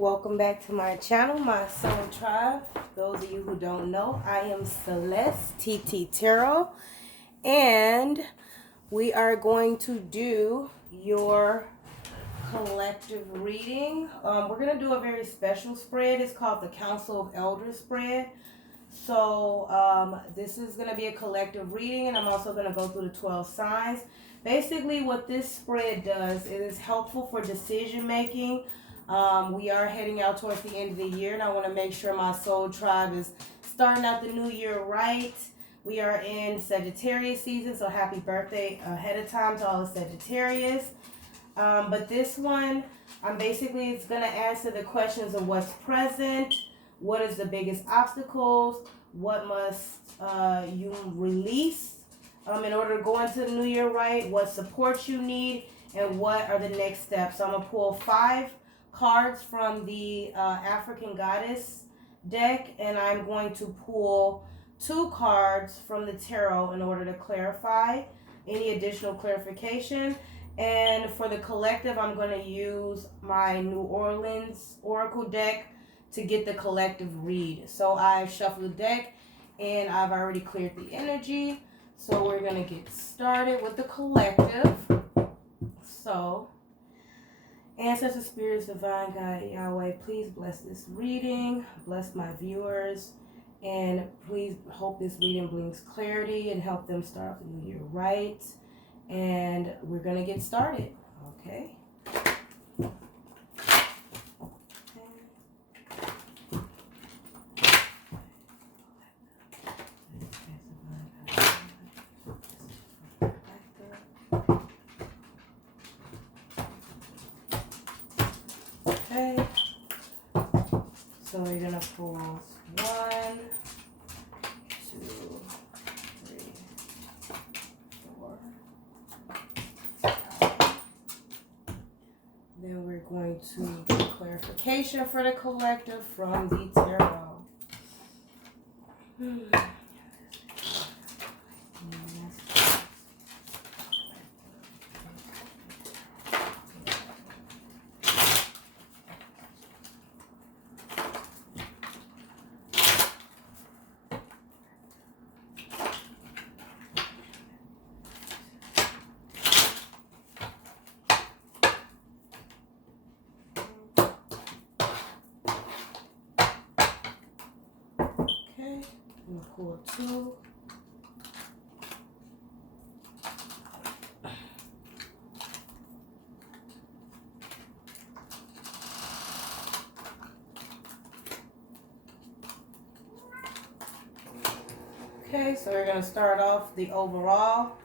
Welcome back to my channel, my Soul Tribe. Those of you who don't know, I am Celeste TT Tarot, and we are going to do your collective reading. We're going to do a very special spread. It's called the Council of Elders spread. So this is going to be a collective reading, and I'm also going to go through the 12 signs. Basically, what this spread does is helpful for decision making. We are heading out towards the end of the year, and I want to make sure my soul tribe is starting out the new year right. We are in Sagittarius season, so happy birthday ahead of time to all the Sagittarius. But this one, basically it's going to answer the questions of what's present, what is the biggest obstacles, what must you release in order to go into the new year right, what support you need, and what are the next steps. So I'm going to pull 5 cards from the African Goddess deck, and I'm going to pull 2 cards from the tarot in order to clarify any additional clarification. And for the collective, I'm going to use my New Orleans Oracle deck to get the collective read. So I've shuffled the deck and I've already cleared the energy. So we're going to get started with the collective. So, Ancestor Spirits, Divine Guide, Yahweh, please bless this reading. Bless my viewers. And please hope this reading brings clarity and help them start off the new year right. And we're going to get started. Okay. Okay, so we're gonna pull 1, 2, 3, 4, 5. Then we're going to get clarification for the collective from the tarot. Okay, I'm gonna pull 2. Okay, so we're gonna start off the overall.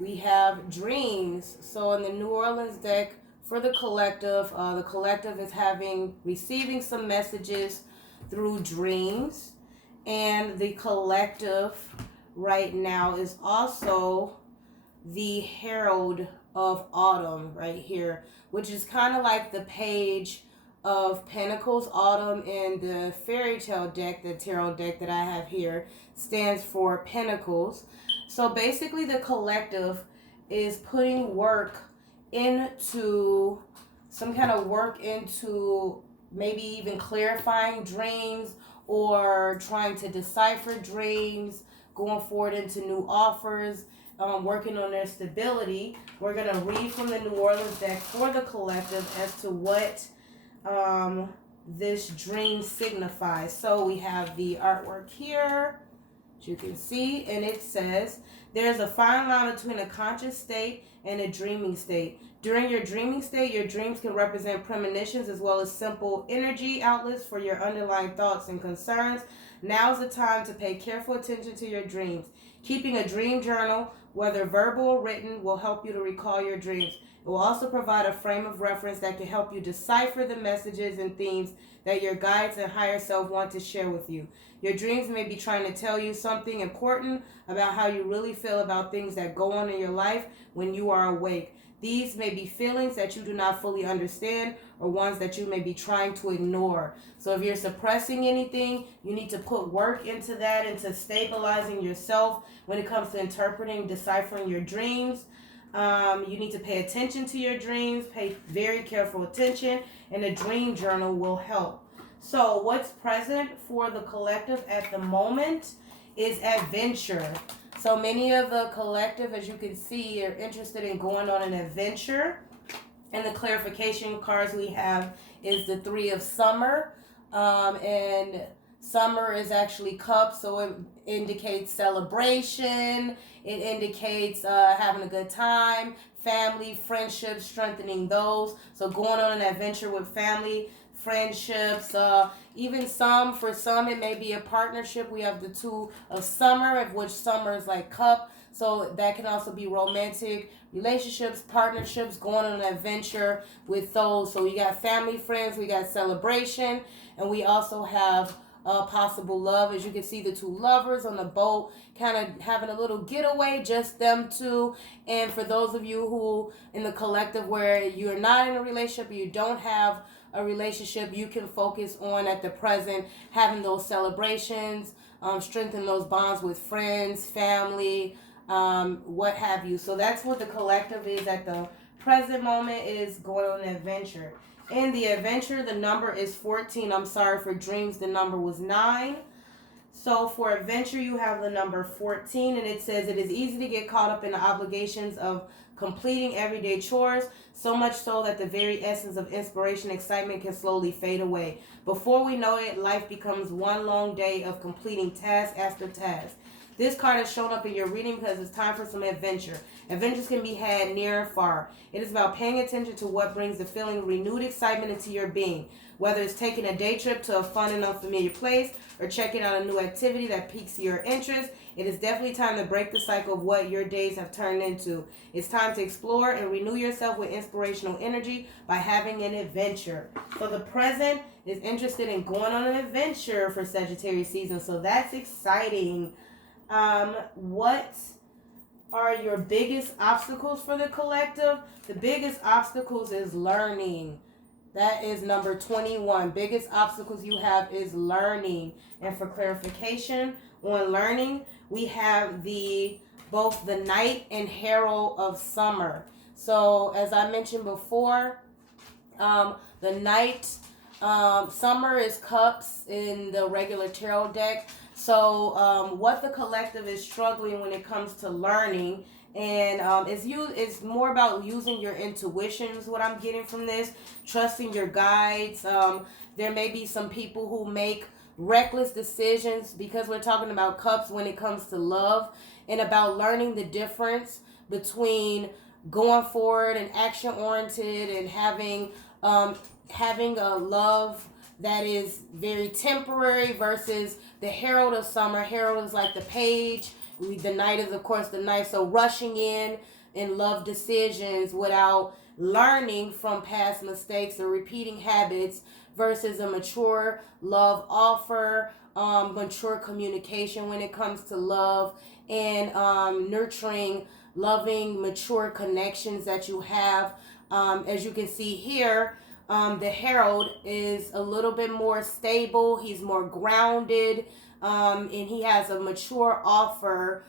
We have dreams. So in the New Orleans deck for the collective is receiving some messages through dreams. And the collective right now is also the Herald of Autumn right here, which is kind of like the Page of Pentacles. Autumn in the fairy tale deck, the tarot deck that I have here, stands for Pentacles. So basically the collective is putting work into maybe even clarifying dreams or trying to decipher dreams, going forward into new offers, working on their stability. We're going to read from the New Orleans deck for the collective as to what this dream signifies. So we have the artwork here, as you can see, and it says, there's a fine line between a conscious state and a dreaming state. During your dreaming state, your dreams can represent premonitions as well as simple energy outlets for your underlying thoughts and concerns. Now's the time to pay careful attention to your dreams. Keeping a dream journal, whether verbal or written, will help you to recall your dreams. It will also provide a frame of reference that can help you decipher the messages and themes that your guides and higher self want to share with you. Your dreams may be trying to tell you something important about how you really feel about things that go on in your life when you are awake. These may be feelings that you do not fully understand or ones that you may be trying to ignore. So if you're suppressing anything, you need to put work into that, into stabilizing yourself when it comes to interpreting, deciphering your dreams. You need to pay attention to your dreams, pay very careful attention, and a dream journal will help. So, what's present for the collective at the moment is adventure. So, many of the collective, as you can see, are interested in going on an adventure. And the clarification cards we have is the Three of Summer. And summer is actually cups, so it indicates celebration. It indicates having a good time, family, friendships, strengthening those. So going on an adventure with family, friendships, even for some it may be a partnership. We have the Two of Summer, of which summer is like cup. So that can also be romantic relationships, partnerships, going on an adventure with those. So we got family, friends, we got celebration, and we also have possible love. As you can see, the two lovers on the boat kind of having a little getaway, just them two. And for those of you who in the collective where you're not in a relationship, you don't have a relationship, you can focus on at the present having those celebrations, strengthen those bonds with friends, family, what have you. So that's what the collective is at the present moment, is going on an adventure. In the adventure, the number is 14. I'm sorry, for dreams, the number was 9. So for adventure, you have the number 14, and it says it is easy to get caught up in the obligations of completing everyday chores, so much so that the very essence of inspiration, excitement can slowly fade away. Before we know it, life becomes one long day of completing task after task. This card has shown up in your reading because it's time for some adventure. Adventures can be had near and far. It is about paying attention to what brings the feeling of renewed excitement into your being. Whether it's taking a day trip to a fun and unfamiliar place or checking out a new activity that piques your interest, it is definitely time to break the cycle of what your days have turned into. It's time to explore and renew yourself with inspirational energy by having an adventure. So the present is interested in going on an adventure for Sagittarius season, so that's exciting. What are your biggest obstacles for the collective? The biggest obstacles is learning. That is number 21. Biggest obstacles you have is learning. And for clarification on learning, we have both the Knight and Herald of Summer. So as I mentioned before, the Knight, Summer is cups in the regular tarot deck. So what the collective is struggling when it comes to learning, and it's more about using your intuition is what I'm getting from this, trusting your guides. There may be some people who make reckless decisions because we're talking about cups when it comes to love, and about learning the difference between going forward and action oriented and having a love that is very temporary versus the Herald of Summer. Herald is like the page. The Knight is, of course, the Knight. So rushing in love decisions without learning from past mistakes or repeating habits versus a mature love offer, mature communication when it comes to love, and nurturing, loving, mature connections that you have. As you can see here, the Herald is a little bit more stable. He's more grounded, and he has a mature offer.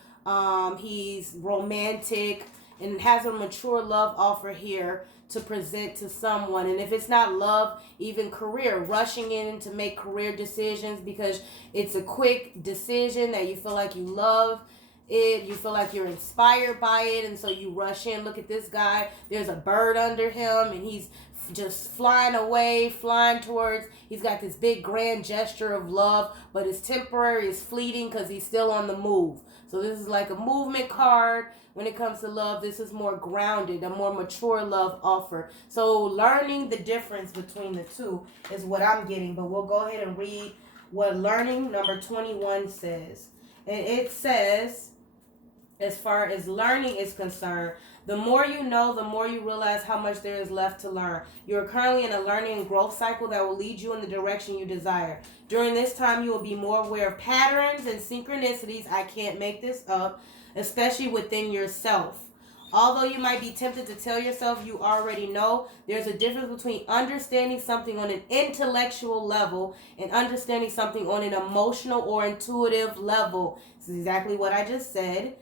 He's romantic and has a mature love offer here to present to someone. And if it's not love, even career, rushing in to make career decisions because it's a quick decision that you feel like you love it, you feel like you're inspired by it, and so you rush in. Look at this guy. There's a bird under him, and he's just flying away, flying towards. He's got this big grand gesture of love, but it's temporary, it's fleeting because he's still on the move. So this is like a movement card. When it comes to love, this is more grounded, a more mature love offer. So learning the difference between the two is what I'm getting. But we'll go ahead and read what learning number 21 says. And it says, as far as learning is concerned, the more you know, the more you realize how much there is left to learn. You are currently in a learning and growth cycle that will lead you in the direction you desire. During this time, you will be more aware of patterns and synchronicities. I can't make this up, especially within yourself. Although you might be tempted to tell yourself you already know, there's a difference between understanding something on an intellectual level and understanding something on an emotional or intuitive level. This is exactly what I just said.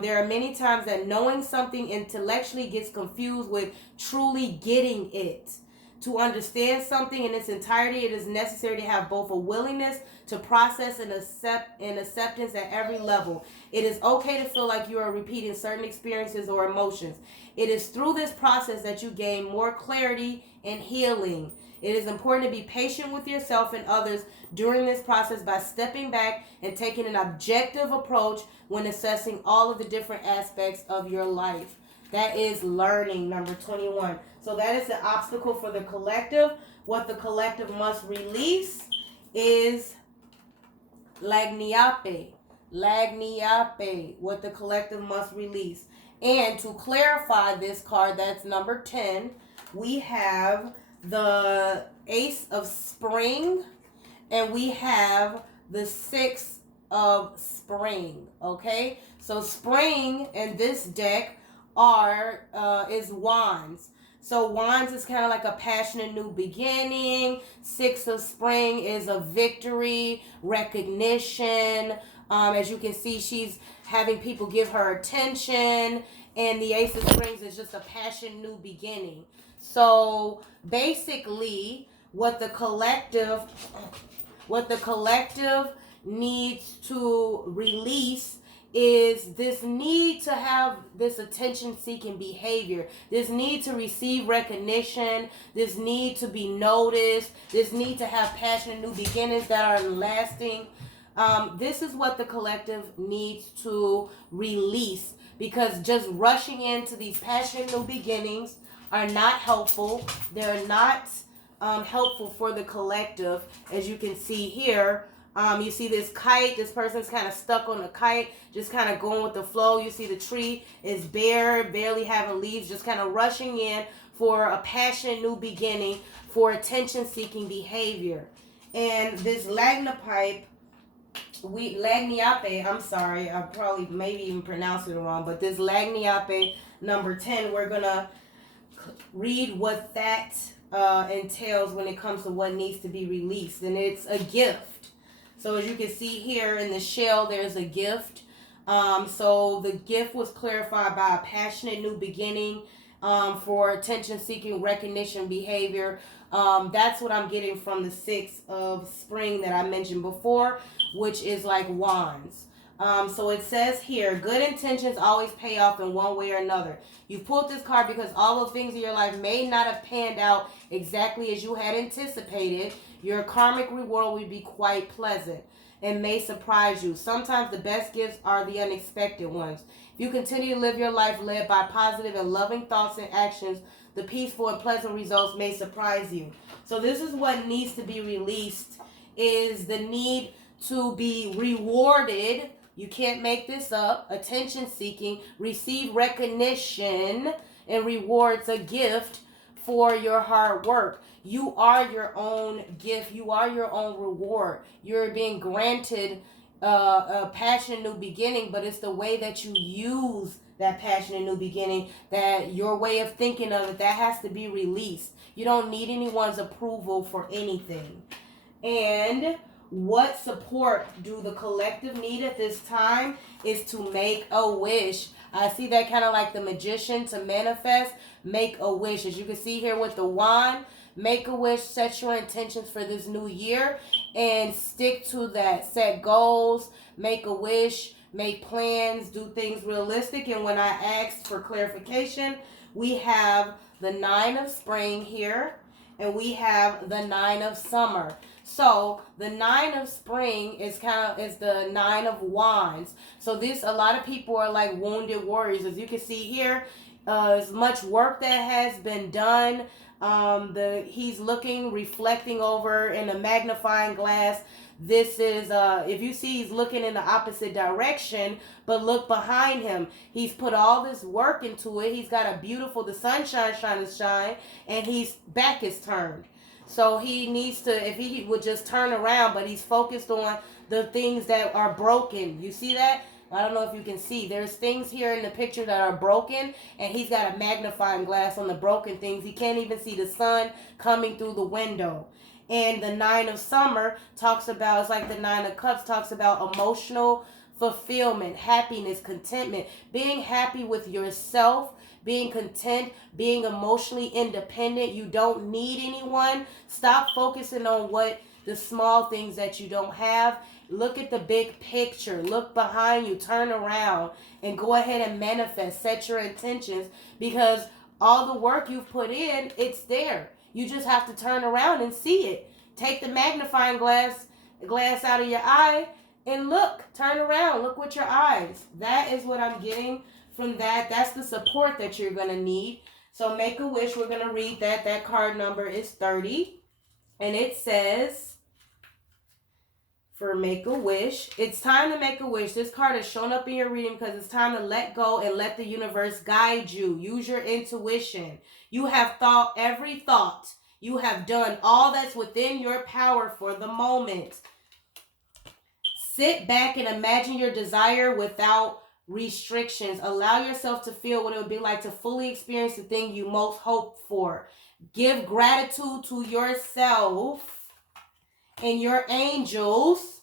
There are many times that knowing something intellectually gets confused with truly getting it. To understand something in its entirety, it is necessary to have both a willingness to process and acceptance at every level. It is okay to feel like you are repeating certain experiences or emotions. It is through this process that you gain more clarity and healing. It is important to be patient with yourself and others during this process by stepping back and taking an objective approach when assessing all of the different aspects of your life. That is learning, number 21. So that is the obstacle for the collective. What the collective must release is lagniape. Lagniape, what the collective must release. And to clarify this card, that's number 10, we have the Ace of Spring, and we have the Six of Spring. Okay, so Spring in this deck is Wands. So Wands is kind of like a passionate new beginning. Six of Spring is a victory, recognition. As you can see, she's having people give her attention, and the Ace of Springs is just a passion new beginning. So basically, what the collective needs to release is this need to have this attention-seeking behavior, this need to receive recognition, this need to be noticed, this need to have passionate new beginnings that are lasting. This is what the collective needs to release, because just rushing into these passionate new beginnings are not helpful. They're not helpful for the collective. As you can see here, you see this kite. This person's kind of stuck on a kite, just kind of going with the flow. You see the tree is bare, barely having leaves, just kind of rushing in for a passionate new beginning, for attention-seeking behavior. And this lagniape, I'm sorry, I probably maybe even pronounced it wrong, but this lagniape number 10, we're gonna read what that entails when it comes to what needs to be released. And it's a gift. So as you can see here in the shell, there's a gift. So the gift was clarified by a passionate new beginning, for attention-seeking recognition behavior. That's what I'm getting from the Six of Spring that I mentioned before, which is like Wands. So it says here, good intentions always pay off in one way or another. You pulled this card because all the things in your life may not have panned out exactly as you had anticipated. Your karmic reward will be quite pleasant and may surprise you. Sometimes the best gifts are the unexpected ones. If you continue to live your life led by positive and loving thoughts and actions, the peaceful and pleasant results may surprise you. So this is what needs to be released, is the need to be rewarded. You can't make this up. Attention seeking, receive recognition and rewards, a gift for your hard work. You are your own gift. You are your own reward. You're being granted a passionate new beginning, but it's the way that you use that passionate new beginning, that your way of thinking of it, that has to be released. You don't need anyone's approval for anything. And what support do the collective need at this time is to make a wish. I see that kind of like the magician, to manifest, make a wish. As you can see here with the wand, make a wish, set your intentions for this new year and stick to that. Set goals, make a wish, make plans, do things realistic. And when I asked for clarification, we have the Nine of Spring here and we have the Nine of Summer. So the Nine of Spring is the Nine of Wands. So a lot of people are like wounded warriors. As you can see here, as much work that has been done. He's looking, reflecting over in a magnifying glass. This is, if you see, he's looking in the opposite direction, but look behind him. He's put all this work into it. He's got the sunshine shine, and his back is turned. So he needs to, if he would just turn around, but he's focused on the things that are broken. You see that? I don't know if you can see. There's things here in the picture that are broken, and he's got a magnifying glass on the broken things. He can't even see the sun coming through the window. And the Nine of Summer talks about, it's like the Nine of Cups, talks about emotional fulfillment, happiness, contentment, being happy with yourself, being content, being emotionally independent. You don't need anyone. Stop focusing on what the small things that you don't have. Look at the big picture. Look behind you. Turn around and go ahead and manifest. Set your intentions, because all the work you've put in, it's there. You just have to turn around and see it. Take the magnifying glass out of your eye and look. Turn around. Look with your eyes. That is what I'm getting from that. That's the support that you're going to need. So make a wish. We're going to read that. That card number is 30. And it says, for make a wish, it's time to make a wish. This card has shown up in your reading because it's time to let go and let the universe guide you. Use your intuition. You have thought every thought. You have done all that's within your power for the moment. Sit back and imagine your desire without restrictions. Allow yourself to feel what it would be like to fully experience the thing you most hope for. Give gratitude to yourself and your angels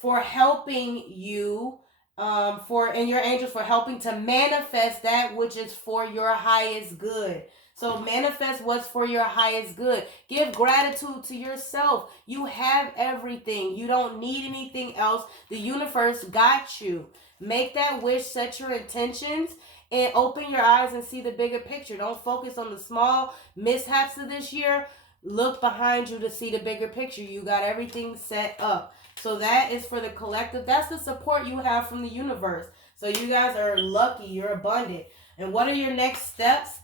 for helping you, and your angels for helping to manifest that which is for your highest good. So manifest what's for your highest good. Give gratitude to yourself. You have everything. You don't need anything else. The universe got you. Make that wish, set your intentions, and open your eyes and see the bigger picture. Don't focus on the small mishaps of this year. Look behind you to see the bigger picture. You got everything set up. So that is for the collective. That's the support you have from the universe. So you guys are lucky. You're abundant. And what are your next steps?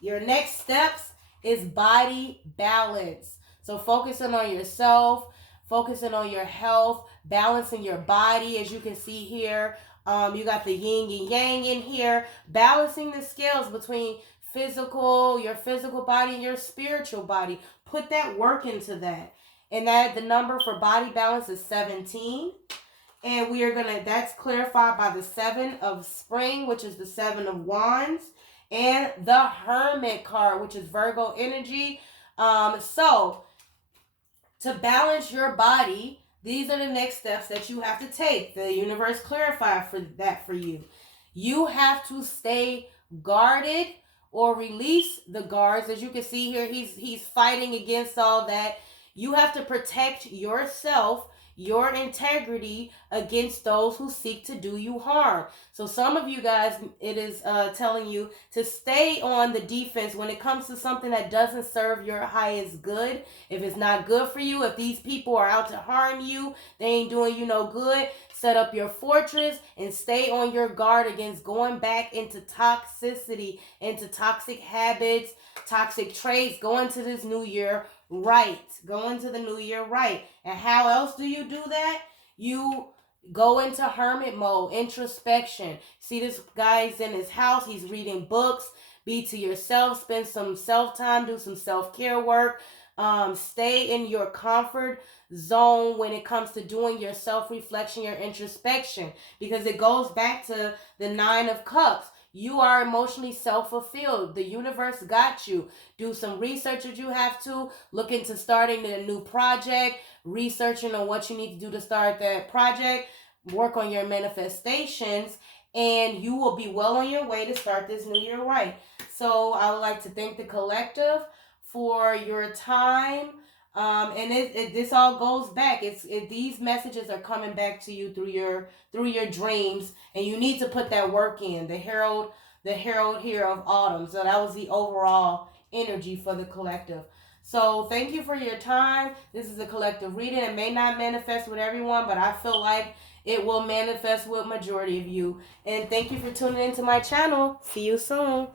Your next steps is body balance. So focusing on yourself, focusing on your health, balancing your body. As you can see here, you got the yin and yang in here. Balancing the scales between your physical body and your spiritual body. Put that work into that. And that the number for body balance is 17. And we are that's clarified by the 7 of spring, which is the 7 of wands. And the Hermit card, which is Virgo energy. So to balance your body, these are the next steps that you have to take. The universe clarified for you. You have to stay guarded or release the guards. As you can see here, he's fighting against all that. You have to protect yourself, your integrity, against those who seek to do you harm. So some of you guys, it is telling you to stay on the defense when it comes to something that doesn't serve your highest good. If it's not good for you, if these people are out to harm you, they ain't doing you no good. Set up your fortress and stay on your guard against going back into toxicity, into toxic habits, toxic traits. Go into this new year right. Go into the new year right. And how else do you do that? You go into hermit mode, introspection. See, this guy's in his house. He's reading books. Be to yourself. Spend some self-time. Do some self-care work. Stay in your comfort zone when it comes to doing your self-reflection, your introspection, because it goes back to the 9 of cups. You are emotionally self-fulfilled. The universe got you. Do some research if you have to. Look into starting a new project, researching on what you need to do to start that project. Work on your manifestations, and you will be well on your way to start this new year right. So I would like to thank the collective for your time. And this all goes back. These messages are coming back to you through your dreams, and you need to put that work in. The herald here of autumn. So that was the overall energy for the collective. So thank you for your time. This is a collective reading. It may not manifest with everyone, but I feel like it will manifest with majority of you. And thank you for tuning into my channel. See you soon.